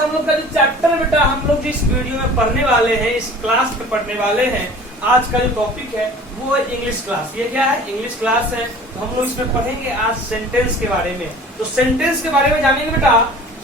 हम लोग का जो चैप्टर बेटा हम लोग जिस वीडियो में पढ़ने वाले हैं, इस क्लास में पढ़ने वाले हैं, आज का जो टॉपिक है वो है इंग्लिश क्लास। ये क्या है? इंग्लिश क्लास है। तो हम लोग इसमें पढ़ेंगे आज सेंटेंस के बारे में। तो सेंटेंस के बारे में जानेंगे बेटा।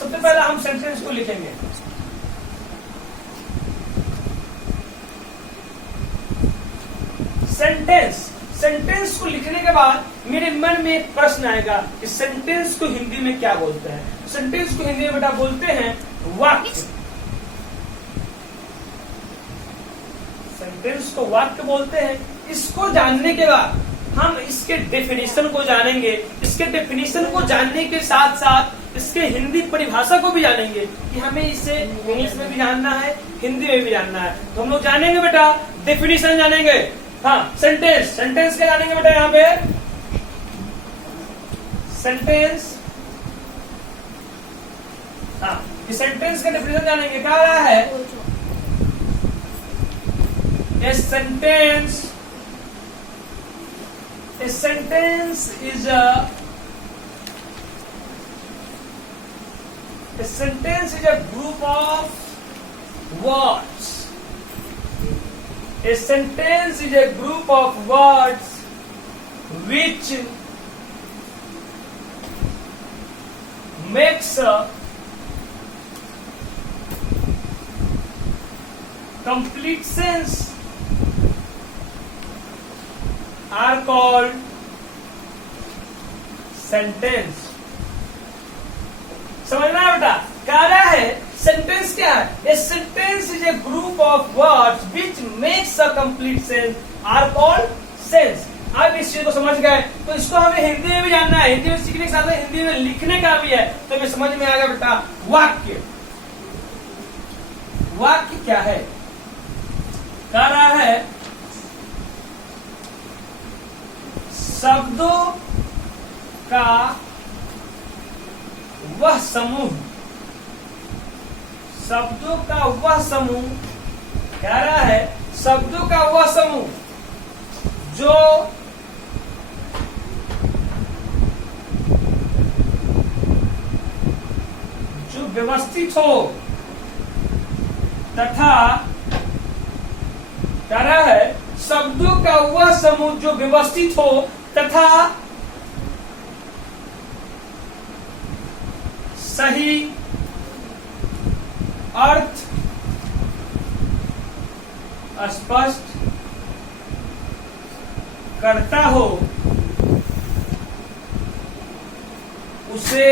सबसे पहले हम सेंटेंस को लिखेंगे। सेंटेंस को लिखने के बाद मेरे मन में एक प्रश्न आएगा कि सेंटेंस को हिंदी में क्या बोलते हैं। सेंटेंस को हिंदी में बेटा बोलते हैं वाक्य। सेंटेंस को वाक्य बोलते हैं। इसको जानने के बाद हम इसके डेफिनेशन को जानेंगे। इसके डेफिनेशन को जानने के साथ साथ इसके हिंदी परिभाषा को भी जानेंगे कि हमें इसे इंग्लिश में भी जानना है, हिंदी में भी जानना है। तो हम लोग जानेंगे बेटा, डेफिनेशन जानेंगे। हाँ, सेंटेंस क्या जानेंगे बेटा? यहाँ पे सेंटेंस, हाँ, इस सेंटेंस का डेफिनेशन जानेंगे। क्या रहा है? A sentence is a group of words. A sentence is a group of words which makes a complete sense are called sentence. समझना है बेटा? क्या रहा है? सेंटेंस क्या है? A sentence is a group of words which makes a complete sense are called sense. आप इस चीज को समझ गए तो इसको हमें हिंदी में भी जानना है। हिंदी में सीखने के साथ हिंदी में लिखने का भी है। तो हमें समझ में आ गया बेटा वाक्य। वाक्य क्या है? क्या रहा है? शब्दों का वह समूह, शब्दों का वह समूह, क्या रहा है? शब्दों का वह समूह जो व्यवस्थित हो तथा, क्या रहा है? शब्दों का वह समूह जो व्यवस्थित हो तथा सही अर्थ स्पष्ट करता हो, उसे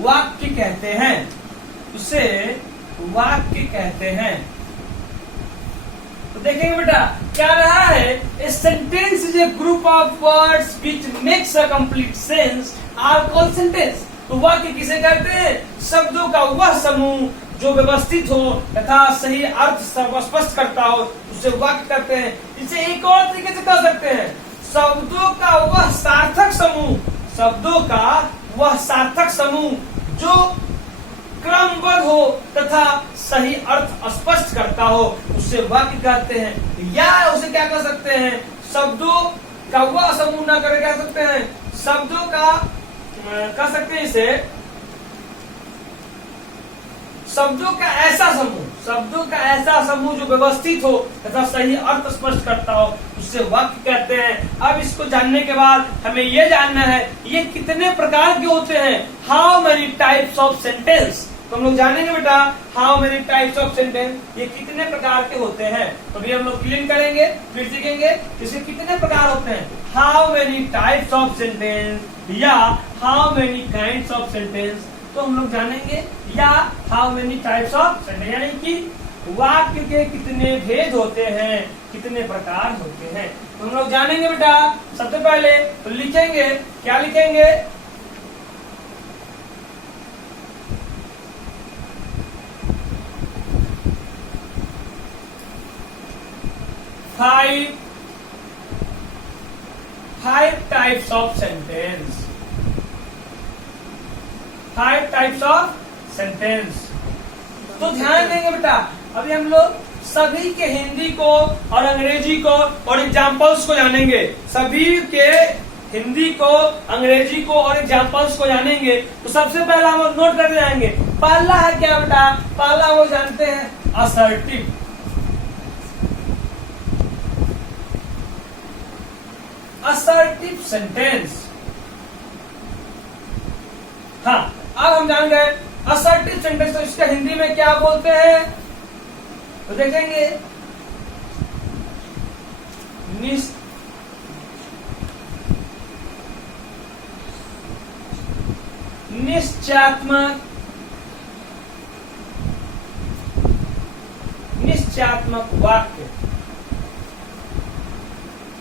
वाक्य कहते हैं। उसे वाक्य कहते हैं। तो देखेंगे बेटा क्या रहा है? A sentence is a group of words which makes a complete sense are called sentence. तो वाक्य किसे कहते हैं? शब्दों का वह समूह जो व्यवस्थित हो तथा सही अर्थ स्पष्ट करता हो, उसे वाक्य कहते हैं। इसे एक और तरीके से कह सकते हैं, शब्दों का वह सार्थक समूह, शब्दों का वह सार्थक समूह जो क्रमबद्ध हो तथा सही अर्थ स्पष्ट करता हो, उसे वाक्य कहते हैं। या उसे क्या कह सकते हैं? शब्दों का वह समूह ना करके कह सकते हैं शब्दों का, कह सकते हैं इसे शब्दों का ऐसा समूह, शब्दों का ऐसा समूह जो व्यवस्थित हो तथा सही अर्थ स्पष्ट करता हो, उससे वाक्य कहते हैं। अब इसको जानने के बाद हमें यह जानना है ये कितने प्रकार के होते हैं। How many types of sentence. तो हम लोग जानेंगे बेटा how many types of sentence, ये कितने प्रकार के होते हैं। तो भी हम लोग क्लीन करेंगे, फिर सीखेंगे इसके कितने प्रकार होते हैं। How many types of sentence या how many kinds of sentence. तो हम लोग जानेंगे या how many types of sentence, यानी कि वाक्य के कितने भेद होते हैं, कितने प्रकार होते हैं। तो हम लोग जानेंगे बेटा। सबसे पहले तो लिखेंगे, क्या लिखेंगे? five types of sentence. 5 types of sentence. तो ध्यान देंगे बेटा, अभी हम लोग सभी के हिंदी को और अंग्रेजी को और एग्जाम्पल्स को जानेंगे। सभी के हिंदी को, अंग्रेजी को और एग्जाम्पल्स को जानेंगे तो सबसे पहला हम नोट करते जाएंगे। पहला है क्या बेटा? पहला वो जानते हैं असर्टिव। Assertive sentence. हाँ, अब हम जान गए असर्टिव सेंटेंस तो इसका हिंदी में क्या बोलते हैं, तो देखेंगे निश्चयात्मक वाक्य।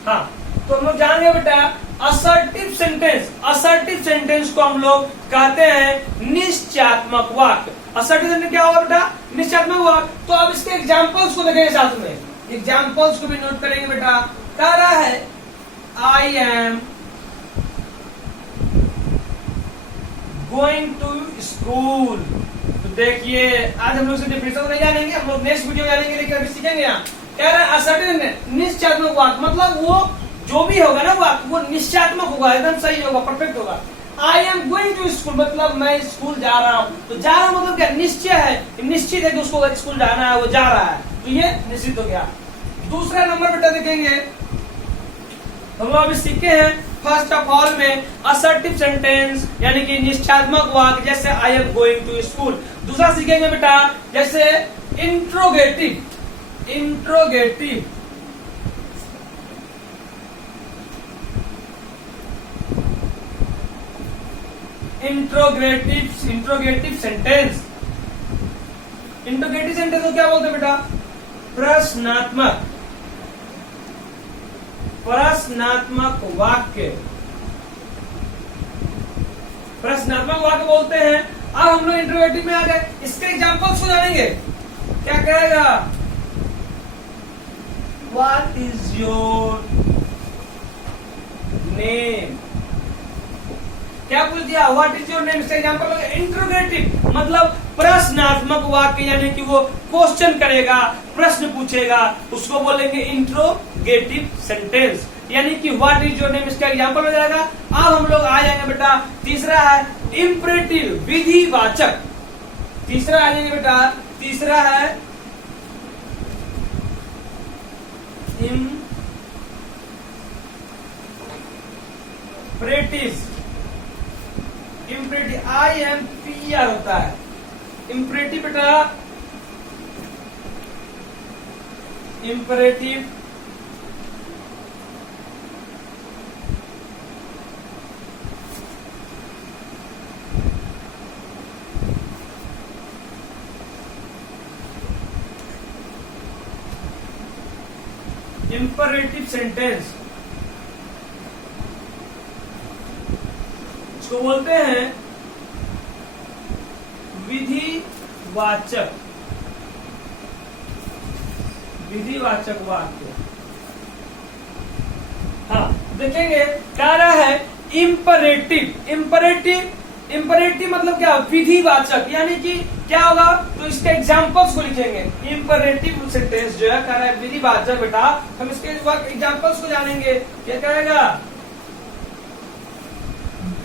हाँ, तो हम लोग जानेंगे बेटा असर्टिव सेंटेंस। असर्टिव सेंटेंस को हम लोग कहते हैं निश्चयात्मक वाक्य। असर्टिव सेंटेंस क्या होगा बेटा? निश्चयात्मक वाक्य। तो अब इसके एग्जांपल्स को देखेंगे साथ में, एग्जांपल्स को भी नोट करेंगे बेटा। कह रहा है I am going to school. तो देखिए आज हम लोग से डिफिनेशन नहीं जानेंगे, हम लोग नेक्स्ट वीडियो जानेंगे, लेकिन अभी सीखेंगे यहाँ। कह रहा है असर्टिव निश्चयात्मक वाक्य मतलब वो जो भी होगा ना वाक्य वो निश्चयात्मक होगा, एकदम सही होगा, परफेक्ट होगा। I am going to school मतलब मैं स्कूल जा रहा हूँ। तो जा रहा मतलब क्या? निश्चय है, निश्चित है कि उसको स्कूल जाना है, वो जा रहा है, तो ये निश्चित हो गया। दूसरा नंबर बेटा देखेंगे, हम लोग अभी सीखे हैं फर्स्ट ऑफ ऑल में असर्टिव सेंटेंस यानी कि निश्चयात्मक वाक्य, जैसे I am going to school. दूसरा सीखेंगे बेटा जैसे interrogative. Interrogative interrogative sentence. Interrogative sentence को क्या बोलते हैं बेटा? प्रश्नात्मक वाक्य। प्रश्नात्मक वाक्य बोलते हैं। अब हम लोग इंट्रोगेटिव में आ गए, इसके एग्जांपल्स को जानेंगे। क्या कहेगा? What is your name? क्या पूछ दिया? What is your name? इसका एग्जांपल होगा इंट्रोगेटिव मतलब प्रश्नात्मक वाक्य, यानी कि वो क्वेश्चन करेगा, प्रश्न पूछेगा, उसको बोलेंगे इंट्रोगेटिव सेंटेंस। यानी कि व्हाट इज योर नेम इसका एग्जांपल हो जाएगा। अब हम लोग आ जाएंगे बेटा, तीसरा है इंपरेटिव विधिवाचक। तीसरा आ जाएंगे बेटा, तीसरा है इम्परेटिव। इम्परेटिव IMPER होता है इम्परेटिव बेटा। इम्परेटिव इंपरेटिव सेंटेंस इसको बोलते हैं विधिवाचक वाक्य। हाँ, देखेंगे क्या रहा है इंपरेटिव। इंपरेटिव मतलब क्या? विधिवाचक, यानी कि क्या होगा? तो इसके एग्जांपल्स को लिखेंगे। इंपरेटिव सेंटेंस जो है कह रहा है विधिवाचक बेटा, हम इसके एग्जांपल्स को जानेंगे। क्या कहेगा?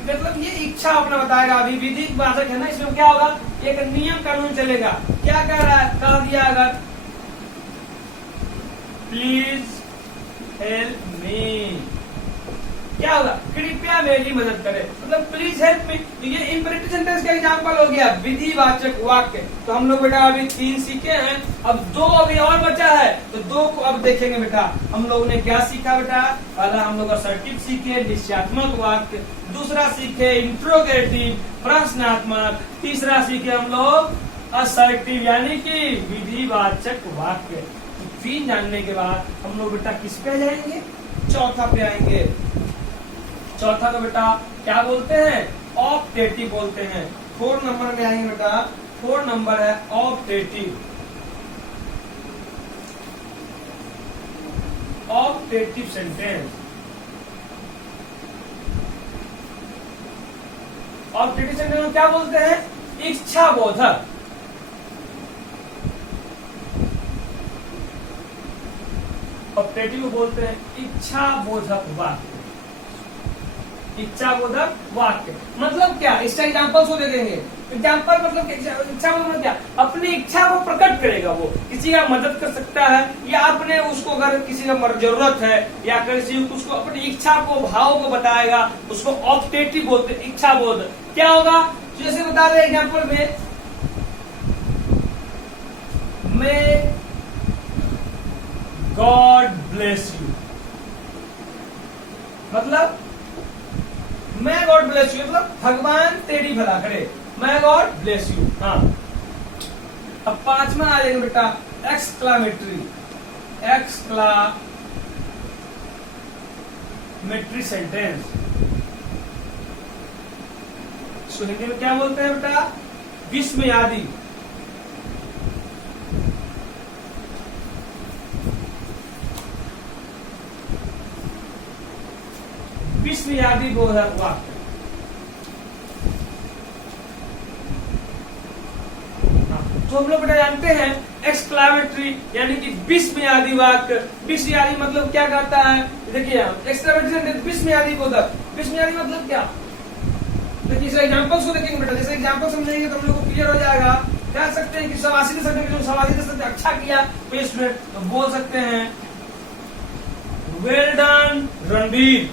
मतलब ये इच्छा अपना बताएगा। अभी विधिवाचक है ना, इसमें क्या होगा? एक नियम कानून चलेगा। क्या कह रहा है? कह दिया अगर प्लीज हेल्प मी, क्या होगा? कृपया मेरी मदद करें, मतलब प्लीज हेल्प मी। तो ये इंपरेटिव सेंटेंस का एग्जांपल हो गया, विधिवाचक वाक्य। तो हम लोग बेटा अभी 3 सीखे हैं, अब 2 अभी और बचा है, तो 2 को अब देखेंगे बेटा। हम लोगों ने क्या सीखा बेटा? पहला हम लोग असर्टिव सीखे, निश्चयात्मक वाक्य। दूसरा सीखे इंट्रोगेटिव, प्रश्नात्मक। तीसरा सीखे हम लोग असर्टिव यानी कि विधिवाचक वाक्य। 3 जानने के बाद हम लोग बेटा किस पे जाएंगे? चौथा पे आएंगे। चौथा को बेटा क्या बोलते हैं? ऑप्टेटिव बोलते हैं। 4 नंबर में आएंगे बेटा। 4 नंबर है optative. Optative sentence. Optative sentence को क्या बोलते हैं? इच्छा बोधक। ऑप्टेटिव को बोलते हैं इच्छा बोधक वाक्य। इच्छाबोधक वाक्य मतलब क्या, इसका एग्जाम्पल्स को देखेंगे। एग्जाम्पल मतलब इच्छा मतलब क्या, अपनी इच्छा को प्रकट करेगा, वो किसी का मदद कर सकता है, या अपने उसको अगर किसी का जरूरत है या किसी उसको अपनी इच्छा को भाव को बताएगा, उसको ऑप्टेटिव बोलते, इच्छा बोध। क्या होगा, जैसे बता रहे एग्जाम्पल में, मैं गॉड ब्लेस यू, मतलब मैं गॉड ब्लेस यू मतलब भगवान तेरी भला करे, मैं गॉड ब्लेस यू। हाँ, अब पांचवा आ जाएगा बेटा एक्सक्लामेटरी सेंटेंस। इसको हिंदी में क्या बोलते हैं बेटा, विस्मयादि। विस्मयादि बोधक वाक्य। तो हम लोग बेटा जानते हैं एक्सक्लामेटरी यानी कि विस्मयादि वाक्य। विस्मयादि मतलब क्या करता है, देखिए एक्सक्लामेटरी विस्मयादि बोधक। विस्मयादि मतलब क्या, देखिए इस एग्जांपल्स को देखेंगे बेटा, जैसे एग्जांपल समझेंगे तो हम लोग को क्लियर हो जाएगा। कह सकते हैं कि शाबाशी दे सकते हैं, जो शाबाशी दे सकते हैं, अच्छा किया कोई स्टूडेंट, तो बोल सकते हैं well done Ranbir,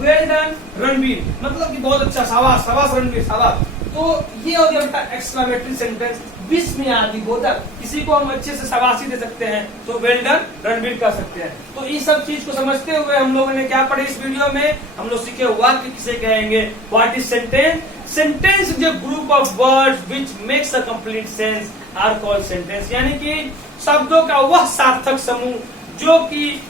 well done Ranbir मतलब कि बहुत अच्छा, शाबाश शाबाश रणबीर शाबाश। तो ये हो गया बेटा एक्सक्लामेटरी सेंटेंस, विस्मयादि बोधक। किसी को हम अच्छे से शाबाशी दे सकते हैं तो वेल डन रणबीर कर सकते हैं। तो इस सब चीज को समझते हुए हम लोगों ने क्या पढ़े इस वीडियो में, हम लोग सीखे वाक्य किसे कहेंगे, what is sentence. Sentence is a group of words which makes a complete sense are called sentence, यानी कि शब्दों का वह सार्थक समूह जो कि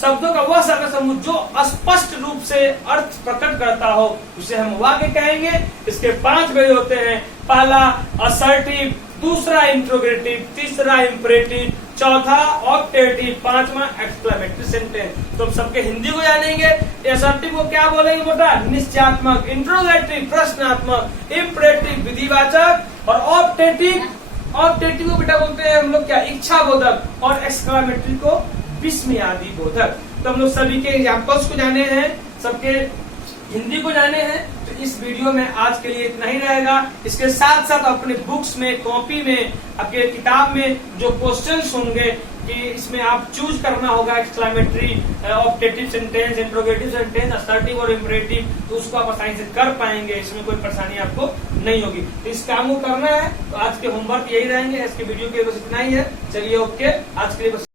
शब्दों का वह सार्थक समूह जो स्पष्ट रूप से अर्थ प्रकट करता हो, उसे हम वाक्य कहेंगे। इसके 5 वे होते हैं, पहला असर्टिव, दूसरा इंट्रोगेटिव, तीसरा इंपरेटिव, चौथा ऑप्टेटिव, पांचवा एक्सक्लेमेटरी सेंटेंस। तो हम सबके हिंदी को जानेंगे। असर्टिव को क्या बोलेंगे बेटा, निश्चयात्मक, इंट्रोगेटिव प्रश्नात्मक, इंपरेटिव विधिवाचक, और ऑप्टेटिव को बेटा बोलते हैं हम लोग क्या, इच्छा बोधक, और एक्सक्लेमेटरी को विस्मयादि बोधक। तो हम लोग सभी के एग्जाम्पल्स को जाने हैं, सबके हिंदी को जाने हैं। तो इस वीडियो में आज के लिए इतना ही रहेगा। इसके साथ साथ अपने बुक्स में, कॉपी में, आपके किताब में जो क्वेश्चंस होंगे कि इसमें आप चूज करना होगा exclamatory, optative sentence, interrogative sentence, assertive और इंपरेटिव, तो उसको आप आसानी से कर पाएंगे, इसमें कोई परेशानी आपको नहीं होगी। तो इस काम को करना है, तो आज के होमवर्क यही रहेंगे। इसके वीडियो के लिए बस इतना ही है। चलिए ओके, आज के लिए बस